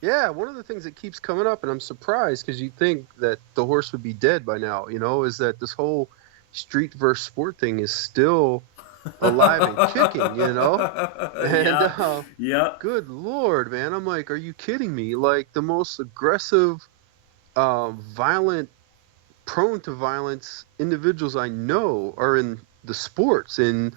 Yeah, one of the things that keeps coming up, and I'm surprised because you think that the horse would be dead by now, is that this whole street versus sport thing is still alive and kicking. And Yeah, yeah, good Lord, man, I'm like, are you kidding me? Like the most aggressive, violent, prone to violence individuals I know are in the sports, in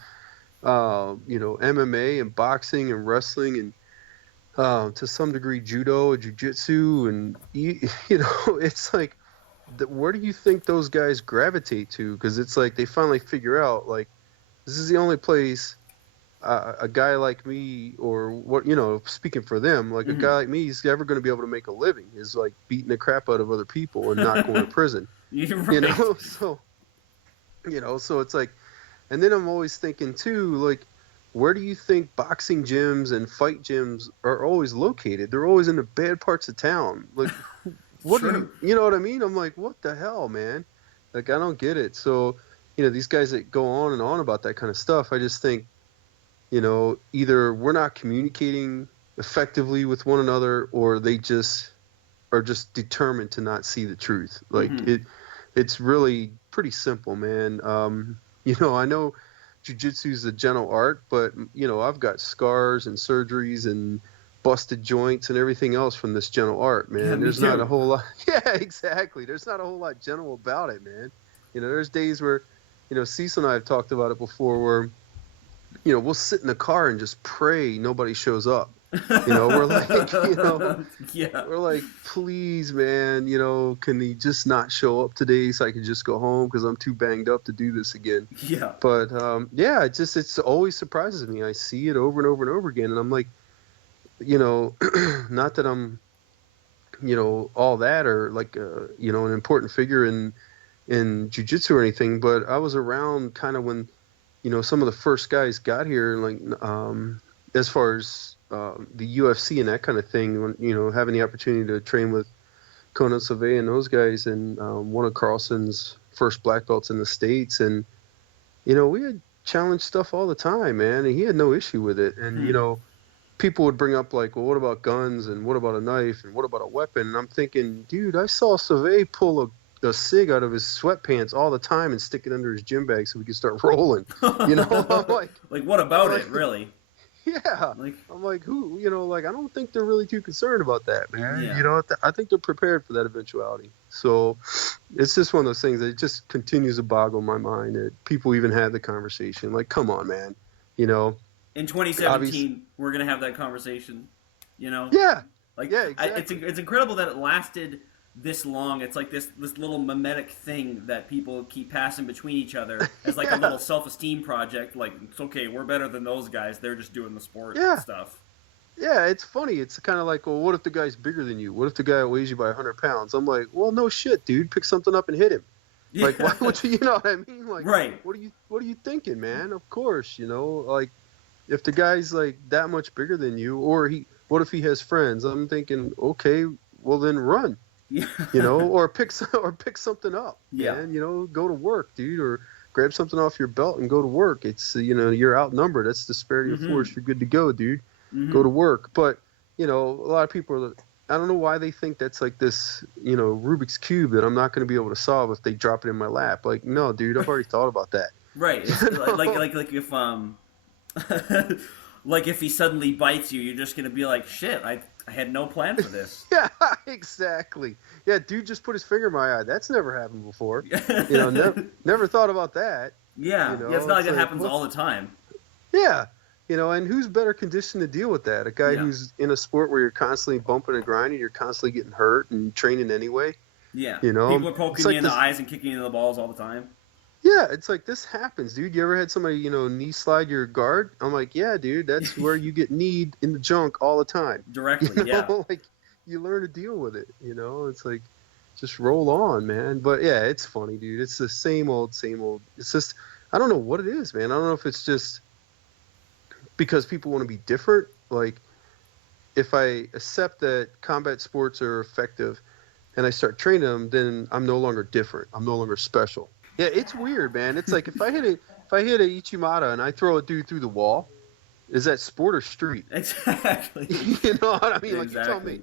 MMA and boxing and wrestling and to some degree judo, jiu-jitsu, and it's like, where do you think those guys gravitate to? Because it's like they finally figure out like this is the only place a guy like me, or what, speaking for them, like a hmm guy like me is ever going to be able to make a living is like beating the crap out of other people and not going to prison. You're you right. know so so it's like, and then I'm always thinking too, like, where do you think boxing gyms and fight gyms are always located? They're always in the bad parts of town. Like, what do True. you know what I mean? I'm like, what the hell, man? Like, I don't get it. So, these guys that go on and on about that kind of stuff, I just think, either we're not communicating effectively with one another, or they just are just determined to not see the truth. Like hmm it's really pretty simple, man. I know jiu-jitsu is a gentle art, but I've got scars and surgeries and busted joints and everything else from this gentle art, Yeah, man. me There's not a too. whole lot. Yeah, exactly. There's not a whole lot gentle about it, man. There's days where, Cecil and I have talked about it before, where we'll sit in the car and just pray nobody shows up. We're like, Yeah, we're like, please, man, can he just not show up today so I can just go home because I'm too banged up to do this again. yeah. But yeah, it's always surprises me. I see it over and over and over again, and I'm like, not that I'm, all that, or like, an important figure in jiu-jitsu or anything, but I was around kind of when, some of the first guys got here, like, as far as the UFC and that kind of thing, when, having the opportunity to train with Conan Save and those guys, and one of Carlson's first black belts in the States, and we had challenge stuff all the time, man, and he had no issue with it. And Hmm. people would bring up like, well, what about guns, and what about a knife, and what about a weapon? And I'm thinking, dude, I saw Save pull a cig out of his sweatpants all the time and stick it under his gym bag so we could start rolling. I'm like, Like, what I'm about like, it, really? yeah. Like, I'm like, who, like, I don't think they're really too concerned about that, man. yeah. I think they're prepared for that eventuality. So it's just one of those things that it just continues to boggle my mind that people even have the conversation. Like, come on, man. You know, In obviously, 2017, we're gonna have that conversation. You know, yeah, like yeah, it's exactly. it's incredible that it lasted this long. It's like this little mimetic thing that people keep passing between each other as like a Yeah, little self esteem project. Like, it's okay, we're better than those guys. They're just doing the sport yeah, stuff. yeah. It's funny. It's kind of like, well, what if the guy's bigger than you? What if the guy weighs you by 100 pounds? I'm like, well, no shit, dude. Pick something up and hit him. Like, why Yeah, would you? You know what I mean? Like, right. what are you thinking, man? Of course, like, if the guy's like that much bigger than you, or what if he has friends? I'm thinking, okay, well then run, Yeah, or pick something up, yeah. man. Go to work, dude, or grab something off your belt and go to work. It's you're outnumbered. That's disparity of Mm-hmm. force. You're good to go, dude. Go Mm-hmm. to work. But a lot of people are. I don't know why they think that's like this, Rubik's cube that I'm not going to be able to solve if they drop it in my lap. Like, no, dude, I've already thought about that. Right. It's like if like if he suddenly bites you, you're just gonna be like, shit, I had no plan for this. Yeah, exactly. Yeah, dude just put his finger in my eye. That's never happened before. Yeah, Never thought about that. yeah. It's not like It's that like, happens what? all the time. Yeah, and who's better conditioned to deal with that? A guy Yeah, who's in a sport where you're constantly bumping and grinding, you're constantly getting hurt and training anyway. yeah. People are It's poking you like in the this. eyes and kicking you in the balls all the time. Yeah, it's like this happens, dude. You ever had somebody, knee slide your guard? I'm like, yeah, dude, that's where you get kneed in the junk all the time. Directly, yeah. Like you learn to deal with it. It's like just roll on, man. But yeah, it's funny, dude. It's the same old, same old. It's just I don't know what it is, man. I don't know if it's just because people want to be different. Like if I accept that combat sports are effective and I start training them, then I'm no longer different. I'm no longer special. Yeah, it's weird, man. It's like if I hit a Ichimata and I throw a dude through the wall, is that sport or street? Exactly. You know what I mean? Like, you tell Exactly. me.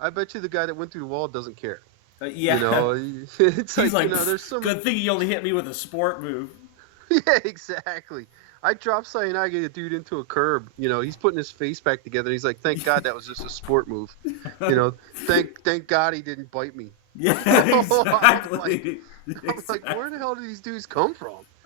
I bet you the guy that went through the wall doesn't care. Yeah. It's He's like, there's some. good thing you only hit me with a sport move. Yeah, exactly. I dropped Sayonara a dude into a curb. He's putting his face back together. And he's like, "Thank God that was just a sport move." Thank God he didn't bite me. Yeah, I'm like, exactly. where the hell do these dudes come from?